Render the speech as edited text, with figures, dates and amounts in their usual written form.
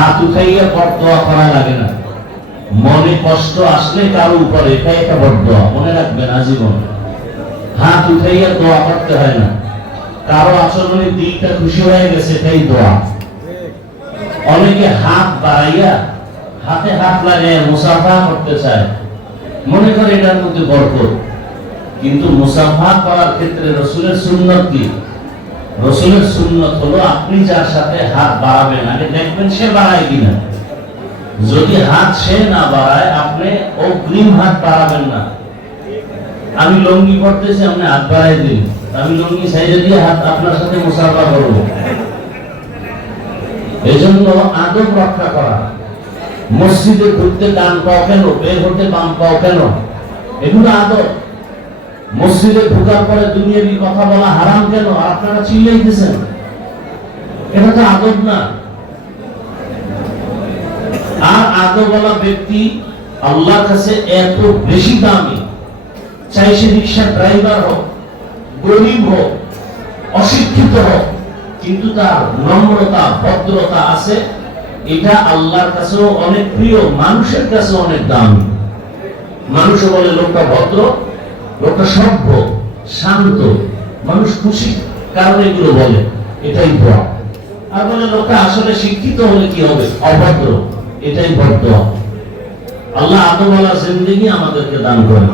হাত উঠাইয়া বরদোয়া করা লাগে না। মনে কষ্ট আসলে কারো উপরে, এটা একটা বরদোয়া, মনে রাখবেন আজীবন। হাত উঠাইয়া দোয়া করতে হয় না। কারো আচরণে দিলটা খুশি হয়ে গেছে, এটাই দোয়া। অনেকে হাত বাড়াইয়া হাতে হাত লাগিয়ে মুসাফা করতে চায়, মনে করে এটার মধ্যে বরকত। কিন্তু মুসাফা করার ক্ষেত্রে রাসূলের সুন্নাত কি? রাসূলের সুন্নাত হলো আপনি যার সাথে হাত বাড়াবেন আগে দেখবেন সে বাড়ায় কিনা। যদি হাত সে না বাড়ায় আপনি অগ্রিম হাত বাড়াবেন না। আমি লঙ্গি পড়তেছি, আপনি হাত বাড়াই দিন, আমি লঙ্গি সাইডে দিয়ে হাত আপনার সাথে মুসাফা করব। এজন্য আদব রক্ষা করা। মসজিদে ঢুকতে ডান পাও কেন, বের হতে বাম পাও কেন, এগুলো আদব। মসজিদে ঢোকার পরে দুনিয়াবি কথা বলা হারাম কেন, আপনারা চিল্লাইতেছেন, এটা তো আদব না। আর আদবওয়ালা ব্যক্তি আল্লাহর কাছে এত বেশি দামি, চাই সে রিক্সা ড্রাইভার হোক, গরিব হোক, অশিক্ষিত হোক, কিন্তু তার নম্রতা ভদ্রতা আছে, এটা আল্লাহর কাছেও অনেক প্রিয়, মানুষের কাছেও অনেক দামি। মানুষও বলে লোকটা ভদ্র, লোকটা সভ্য, শান্ত, মানুষ খুশি কারণ এগুলো বলে, এটাই দোয়া। আর বলে লোকটা আসলে শিক্ষিত হলে কি হবে, অভদ্র, এটাই বদ দোয়া। আল্লাহ আদব ওয়ালা জিন্দেগি আমাদেরকে দান করেন।